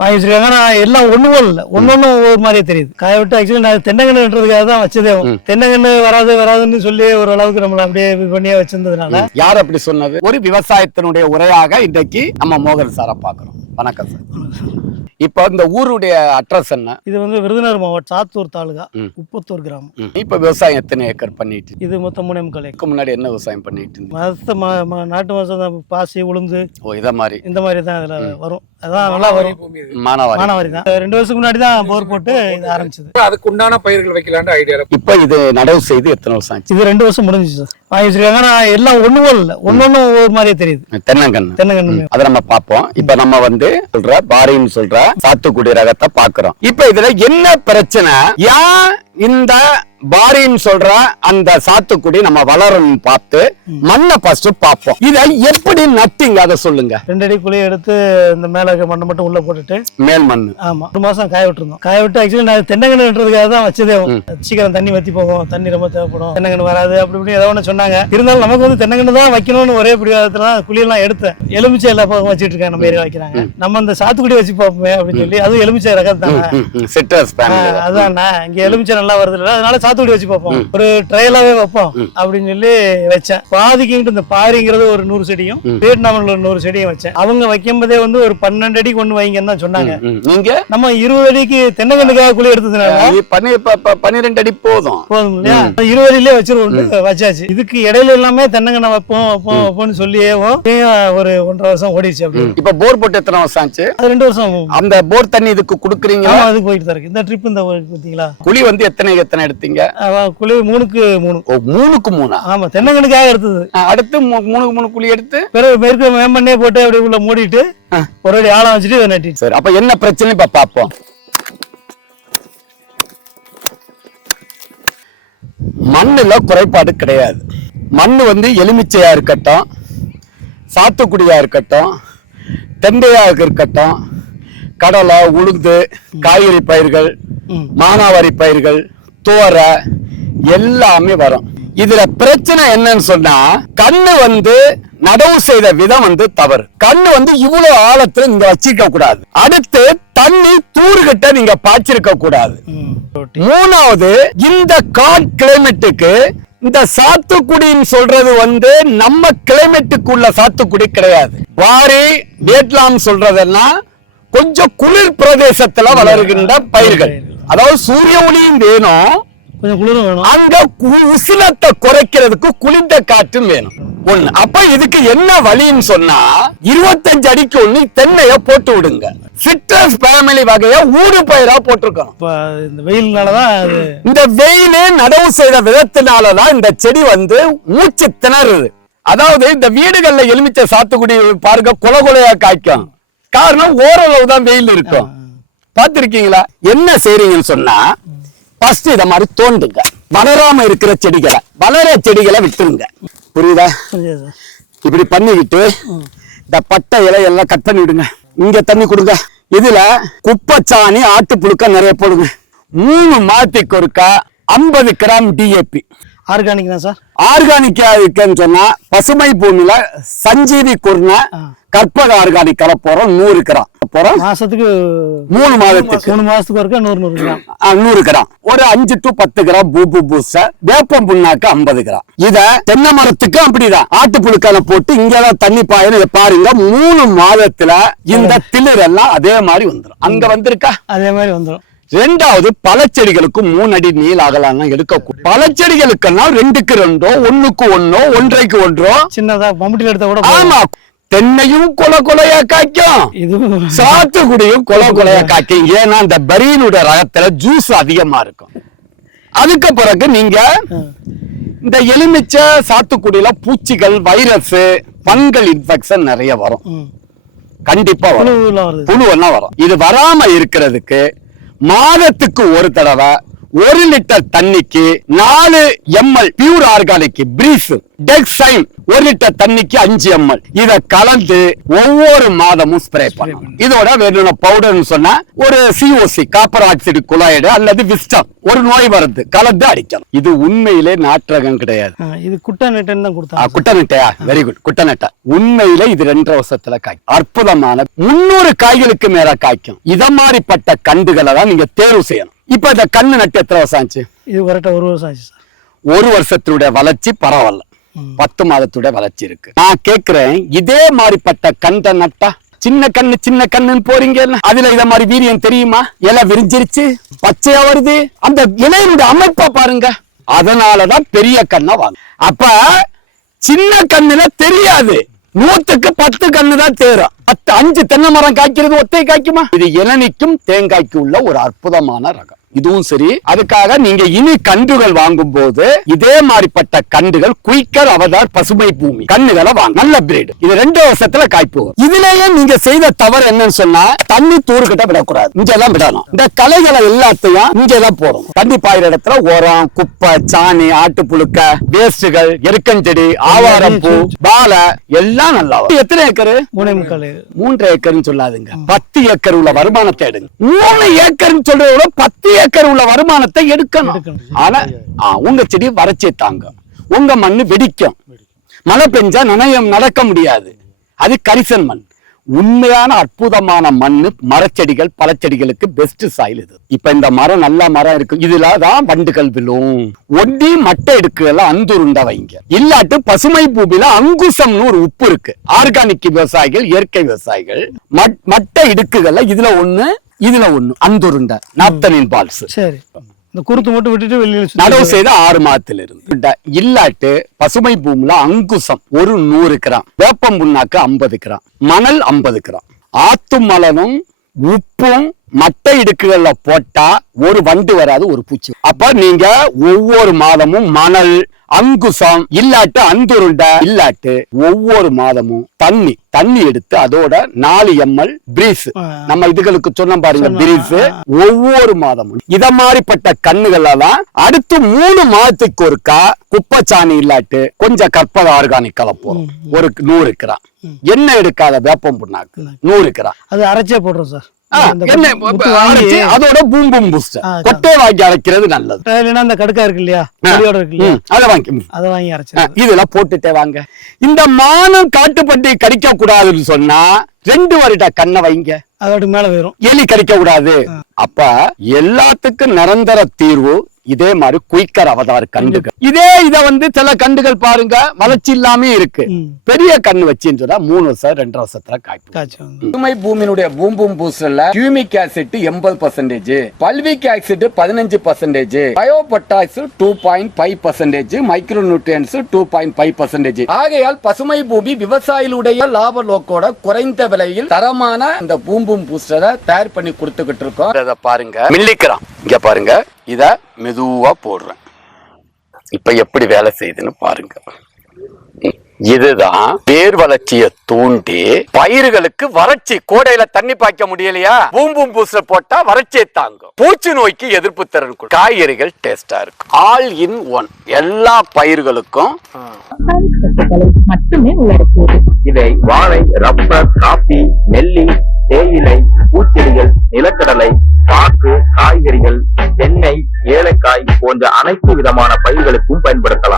வாங்கி வச்சிருக்காங்க. நான் எல்லாம் ஒண்ணும் இல்லை, ஒன்னொன்னு ஒரு மாதிரியே தெரியுது. காய விட்டு ஆக்சுவலி நான் தென்னங்கன்றுன்றதுக்காக தான் வச்சதே. தென்னங்கன்று வராதுன்னு சொல்லி ஓரளவுக்கு நம்மள அப்படியே பண்ணியே வச்சிருந்ததுனால. யார் அப்படி சொன்னது? ஒரு விவசாயத்தினுடைய உரையாக இன்றைக்கு நம்ம மோகன் சாரை பார்க்கிறோம். வணக்கம் சார். இப்ப இந்த ஊருடைய அட்ரஸ் என்ன? இது வந்து விருதுநகர் மாவட்டம் சாத்தூர் தாலுகா, உப்பத்தூர் கிராமம். இப்ப விவசாயம் எத்தனை ஏக்கர் பண்ணிட்டு? இது மொத்தம் 3 ஏக்கர். முன்னாடி என்ன விவசாயம் பண்ணிட்டு? நாட்டு மாசம் பாசி உளுந்து இத மாதிரி இந்த மாதிரி தான் இதுல வரும். அதான் நல்லா வரும். மானாவாரி தான். 2 வருஷத்துக்கு முன்னாடி தான் போர் போட்டு இது ஆரம்பிச்சது. அதுக்கு உண்டான பயிர்கள் வைக்கலாம்னு ஐடியா. இப்ப இது நடவு செய்து எத்தனை வருஷம் ஆச்சு? இது 2 வருஷம் முடிஞ்சிச்சு சார். வாங்கி வச்சிருக்காங்க. நான் எல்லாம் ஒண்ணும் இல்லை, ஒன்னொன்னு ஒரு மாதிரியே தெரியுது. தென்னங்கன்று அதை நம்ம பார்ப்போம். இப்ப நம்ம வந்து சொல்ற பாரின்னு சொல்ற சாத்துக்குடி ரகத்தை பாக்குறோம். இப்ப இதுல என்ன பிரச்சனை? ஏன் இந்த பாரின்னு சொல்ற அந்த சாத்துக்குடி நம்ம வளரணும் பார்த்து மண்ணை ஃபர்ஸ்ட் பார்ப்போம். இதை எப்படி நட்டிங்க அதை சொல்லுங்க. 2 அடி குழி எடுத்து இந்த மேல மண்ணை மட்டும் உள்ள போட்டுட்டு மேல் மண். ஆமா, 1 மாசம் காய விட்டுருந்தோம். காய விட்டு ஆக்சுவலி நான் தென்னங்கன்றுன்றதுக்காக தான் வச்சதே. சீக்கிரம் தண்ணி வத்தி போகும், தண்ணி ரொம்ப தேவைப்படும், தென்னங்கன்று வராது அப்படி இப்படி ஏதோ ஒன்று சொன்னாங்க. இருந்தாலும் நமக்கு வந்து தென்னங்கன்று தான் வைக்கணும்னு ஒரே பிடிவாதத்துல குழியெல்லாம் எடுத்தேன். எலுமிச்சை எல்லா பக்கம் வச்சிட்டு இருக்காங்க, நம்ம ஏரியா வைக்கிறாங்க. நம்ம இந்த சாத்துக்குடி வச்சு பார்ப்போமே அப்படின்னு சொல்லி, அதுவும் எலுமிச்சை ரகம் தானே. அதான் இங்க எலுமிச்சை நல்லா வருது இல்லை, அதனால சாத்துக்குடி வச்சு பார்ப்போம், ஒரு ட்ரையலாவே வைப்போம் அப்படின்னு சொல்லி வச்சேன். பாதிக்கிட்டு இந்த பாரிங்கிறது ஒரு 100 செடியும் வியட்நாமில் ஒரு 100 செடியும் வச்சேன். அவங்க வைக்கும் போதே வந்து ஒரு 12 அடிக்கு ஒண்ணு வைங்கன்னு தான் சொன்னாங்க. நீங்க நம்ம 20 அடிக்கு தென்னங்கன்றுக்காக குழி எடுத்ததுனால 12 அடி போதும் இல்லையா, 20 அடியிலே வச்சாச்சு. இதுக்கு இடையில எல்லாமே தென்னங்கண்ணை வைப்போம்னு சொல்லியே ஒரு 1.5 வருஷம் ஓடிச்சு. அப்படி இப்ப போர் போட்டு எத்தனை வருஷம் ஆச்சு? அது 2 வருஷம். அந்த போர் தண்ணி இதுக்கு குடுக்குறீங்க? அதுக்கு போயிட்டு தான் இருக்கு. இந்த ட்ரிப் இந்த பாத்தீங்களா, குழி வந்து எத்தனை எடுத்தீங்க? குழி 3க்கு 3. 3க்கு 3. ஆமா, தென்னங்கன்றுக்காக எடுத்தது. அடுத்து 3க்கு 3 குழி எடுத்து பிறகு மேற்கு மேம்பண்ணே போட்டு அப்படியே உள்ள மூடிட்டு ஒரு அடி ஆழம் வச்சுட்டு நட்டிட்டு. சரி, அப்ப என்ன பிரச்சனை இப்ப பாப்போம். மண்ணுல குறைபாடு கிடையாது. மண்ணு வந்து எலுமிச்சையா இருக்கட்டும், சாத்துக்குடியா இருக்கட்டும், தெண்டையா இருக்கட்டும், கடலை, உளுந்து, காய்கறி பயிர்கள், மானாவாரி பயிர்கள், தோரை எல்லாமே வரும். இதுல பிரச்சனை என்னன்னு சொன்னா, கண்ணு வந்து நடவு செய்த விதம் வந்து தவறு. கண்ணு வந்து இவ்வளவு ஆழத்துல நீங்க வச்சிருக்க கூடாது. அடுத்து தண்ணி தூர்கிட்ட நீங்க பாய்ச்சிருக்க கூடாது. 3வது, இந்த காட் கிளைமேட்டுக்கு இந்த சாத்துக்குடின்னு சொல்றது வந்து நம்ம கிளைமேட்டுக்குள்ள சாத்துக்குடி கிடையாது. வாரி வியட்நாம் சொல்றதுன்னா கொஞ்சம் குளிர் பிரதேசத்துல வளர்கின்ற பயிர்கள். அதாவது சூரிய ஒளியும் வேணும், கொஞ்சம் குளிரும் வேணும். அங்க உஷ்ணத்தை குறைக்கிறதுக்கு குளிர்ந்த காற்றும் வேணும். ஒண்ணு. அப்ப இதுக்கு என்ன வழின்னு சொன்னா, 25 அடிக்கு ஒண்ணு தென்னைய போட்டு விடுங்க. சிட்ரஸ் ஃபேமிலி வகைய ஊடு பயிரா போட்டிருக்கோம். இந்த வெயில்னாலதான், இந்த வெயிலே நடவு செய்த விதத்தினாலதான் இந்த செடி வந்து மூச்சு திணறுது. அதாவது இந்த வீடுகள்ல எலுமிச்சை சாத்துக்குடி பாருங்க கொலையா காய்க்கும். காரணம் ஓரளவு தான் வெயில் இருக்கும். பாத்திருக்கீங்களா? என்ன செய்றீங்கன்னு சொன்னா, ஃபர்ஸ்ட் இத மாதிரி தோண்டுங்க. வளராம இருக்கிற செடிகளை, வளர செடிகளை விட்டுருங்க. புரியுதா? இப்படி பண்ணிக்கிட்டு இந்த பட்டை இலை எல்லாம் கட் பண்ணி விடுங்க. இங்க தண்ணி கொடுங்க. இதுல குப்பைச்சாணி, ஆட்டு புழுக்க நிறைய போடுங்க. 3 மாதத்துக்கு ஒருக்கா 50 கிராம் டிஏபி. ஆர்கானிக் தான் சார். ஆர்கானிக்கா இருக்குன்னு சொன்னா பசுமை பூமியில சஞ்சீவி குர்ண கற்பக ஆர்கானிக் கலப்போறோம் 100 கிராம் போறோம். மாசத்துக்கு 3 மாதத்துக்கு 3 மாசத்துக்கு ஒருக்கா 100 கிராம். 100 கிராம். ஒரு 5 to 10 கிராம் பூப்பு பூச, வேப்பம் புண்ணாக்கு 50 கிராம். இத தென்னை மரத்துக்கு அப்படிதான் ஆட்டு புழுக்கான போட்டு இங்கதான் தண்ணி பாயணும். பாருங்க 3 மாதத்துல இந்த திளிர் எல்லாம் அதே மாதிரி வந்துடும். அங்க வந்திருக்கா? அதே மாதிரி வந்துடும். 2வது, பழச்செடிகளுக்கு 3 அடி நீள் அகலாம் எடுக்க. பழச்செடிகளுக்கெல்லாம் 2க்கு 2, 1க்கு 1, 1.5க்கு 1 சின்னதா மம்முட்டில எடுத்த கூட. ஆமா, தென்னையும் கொலையா காய்க்கும், சாத்துக்குடியும் கொலையா காய்க்கும். ஏன்னா இந்த பரீனுடைய ரகத்துல ஜூஸ் அதிகமா இருக்கும். அதுக்கு பிறகு நீங்க இந்த எலுமிச்சை சாத்துக்குடியில பூச்சிகள், வைரஸ், பங்கல் இன்ஃபெக்ஷன் நிறைய வரும். கண்டிப்பா வரும், புழுவெல்லாம் வரும். இது வராம இருக்கிறதுக்கு மாதத்துக்கு ஒரு தடவை 1 லிட்டர் தண்ணிக்கு 4 ml பியூர் ஆர்கானிக் பிரீஃப் டெக்ஸைம் 1 லிட்டர் தண்ணிக்கு 5 ml இத கலந்து ஒவ்வொரு மாதமும் ஸ்ப்ரே பண்ணணும். இதோட வேணும்னா பவுடர்னு சொன்னா ஒரு COC காப்பர் ஆக்சைடு குளோரைடு அல்லது விஸ்டம் ஒரு நோய் மருந்து கலந்து அடிக்கணும். இது உண்மையிலே நாற்றகம் கிடையாது. இது குட்டை நெட்டன் தான் கொடுத்தாங்க. குட்டை நெட்டையா? Very good. குட்டை நெட்டை உண்மையிலே இது 2 வருஷத்துல காய்க்கும். அற்புதமான 300 காய்களுக்கு மேல காய்க்கும். இத மாதிரிப்பட்ட கண்டுகளை தான் நீங்க தேர்வு செய்யணும். இப்ப இந்த கண்ணு நட்டு எத்தனை வருஷம் ஆச்சு? இது கரெக்டா 1 வருஷம் ஆச்சு சார். 1 வருஷத்துடைய வளர்ச்சி பரவாயில்ல, 10 மாதத்துடைய வளர்ச்சி இருக்கு. நான் கேக்குறேன், இதே மாதிரிப்பட்ட கண்டை நட்டா சின்ன கண்ணுன்னு போறீங்க, அதுல இத மாதிரி வீரியம் தெரியுமா? இலை விரிஞ்சிருச்சு, பச்சையா வருது, அந்த இலையினுடைய அமைப்பை பாருங்க. அதனாலதான் பெரிய கண்ணை வாங்க. அப்ப சின்ன கண்ணுல தெரியாது, 100க்கு 10 கண்ணு தான் தேரும். 5 தென்னை மரம் காய்க்கிறது ஒத்தை காய்க்குமா? இது இளநிக்கும் தேங்காய்க்கு உள்ள ஒரு அற்புதமான ரகம். இதுவும் சரி. அதுக்காக நீங்க இனி கன்றுகள் வாங்கும் போது இதே மாதிரிப்பட்ட கன்றுகள் குயிக்கர் அவதார் பசுமை பூமி கன்றுகளை வாங்க. நல்ல பிரீடு. இது 2 வருஷத்துல காய்ப்பு. இதுலயே நீங்க செய்த தவறு என்னன்னு சொன்னா, தண்ணி தூருக்கிட்ட விடக்கூடாது, இங்கெல்லாம் விடணும். இந்த களைகளை எல்லாத்தையும் இங்கெல்லாம் போடும். தண்ணி பாயிற இடத்துல உரம், குப்பை, சாணி, ஆட்டு புழுக்க, வேஸ்டுகள், எருக்கஞ்செடி, ஆவாரம்பூ, வாழை எல்லாம் நல்லா. எத்தனை ஏக்கரு? 3 ஏக்கர்னு சொல்லாதுங்க, 10 ஏக்கர் உள்ள வருமானத்தை எடுங்க. 3 ஏக்கர்னு சொல்றத விட 10 ஏக்கர் உள்ள வருமானத்தை எடுக்கணும். ஆனா உங்க செடி வறட்சி தாங்க, உங்க மண்ணு வெடிக்கும், மழை பெஞ்சா நனையம் நடக்க முடியாது, அது கரிசன் மண். உண்மையான அற்புதமான மண்ணு மரச்செடிகள் பழச்செடிகளுக்கு பெஸ்ட் சாயில் இது. இப்ப இந்த மரம் நல்ல மரம் இருக்கு, இதுலதான் வண்டுகள் விழும். ஒண்டி மட்டை எடுக்கலாம், அந்துருண்ட வைங்க. இல்லாட்டு பசுமை பூமியில அங்குசம்னு ஒரு உப்பு இருக்கு. ஆர்கானிக் விவசாயிகள், இயற்கை விவசாயிகள் மட்டை இடுக்குகள்ல இதுல ஒண்ணு அந்துருண்ட நாப்தனின் பால்ஸ். சரி, இந்த குருத்து மட்டும் விட்டுட்டு வெளியில நடவு செய்த 6 மாதத்துல இருந்து. இல்லாட்டு பசுமை பூமியில அங்குசம் ஒரு 100 கிராம், வேப்பம் புண்ணாக்கு 50 கிராம், மணல் 50 கிராம், ஆத்து மலனும் உப்பும் மட்டை இடுக்குகள்ல போட்டா ஒரு வண்டு வராது, ஒரு பூச்சி. அப்ப நீங்க ஒவ்வொரு மாதமும் மணல், அங்குசம் இல்லாட்டு அந்துருண்டை இல்லாட்டு ஒவ்வொரு மாதமும் தண்ணி எடுத்து அதோட 4 ml பிரீஸ், நம்ம இதுகளுக்கு சொன்ன பாருங்க பிரீஸ், ஒவ்வொரு மாதமும் இத மாதிரிப்பட்ட கண்ணுகள் எல்லாம் அடுத்து 3 மாதத்துக்கு ஒருக்கா குப்பைச்சாணி இல்லாட்டு கொஞ்சம் கற்பக ஆர்கானிக் கலப்போம் ஒரு 100 கிராம், எண்ணெய் எடுக்காத வேப்பம் புண்ணாக்கு 100 கிராம், அது அரைச்சே போடுறோம் சார். அதோட பூம்பும் பூஸ்டர் கொட்டை வாங்கி அரைக்கிறது நல்லது. அந்த கடுக்கா இருக்கு இல்லையா, அதை வாங்கி அரைச்சு இதெல்லாம் போட்டுட்டே வாங்க. இந்த மானம் காட்டுப்பட்டி கடிக்க கூடாதுன்னு சொன்னா 2 வருட கண்ணை வைங்க, அதோட மேல வரும். எலி கடிக்க கூடாது. அப்ப எல்லாத்துக்கும் நிரந்தர தீர்வு இதே மாதிரி குயிக்கர் அவதார் கண்டுகள். இத சில கண்டுகள் பாருங்க வளர்ச்சி இல்லாம இருக்கு. பெரிய கண்ணு வச்சுன்னு சொன்னா 3 வருஷம் 2 வருஷத்துல காய்க்கும். பசுமை பூமியினுடைய பூம்பும் பூஸ்டர்ல humic acid 80%, fulvic acid 15%, bio potash 2.5%, micro nutrients 2.5%. ஆகையால் பசுமை பூமி விவசாயிகளுடைய லாப நோக்கோட குறைந்த விலையில் தரமான இந்த பூம்பும் பூஸ்டரை தயார் பண்ணி கொடுத்துக்கிட்டு இருக்கோம். இத பாருங்க, மில்லிகிராம் இங்க பாருங்க, இத மெதுவா போடுறேன். இப்ப எப்படி வேலை செய்யுதுன்னு பாருங்க. இதுதான் வேர் வளர்ச்சியை தூண்டி பயிர்களுக்கு வறட்சி, கோடையில தண்ணி பாய்க்க முடியலையா, பூம்பும் பூஸ்டர் போட்டா வறட்சியை தாங்கும், பூச்சி நோய்க்கு எதிர்ப்பு திறன், காய்கறிகள் டேஸ்டா இருக்கும். ஆல் இன் ஒன், எல்லா பயிர்களுக்கும் மட்டுமே உள்ளடக்கியது. இதை வாழை, ரப்பர், காபி, நெல்லி, தேயிலை, பூச்செடிகள், நிலக்கடலை, பாக்கு, காய்கறிகள், எண்ணெய், ஏலக்காய் போன்ற அனைத்து விதமான பயிர்களுக்கும் பயன்படுத்தலாம்.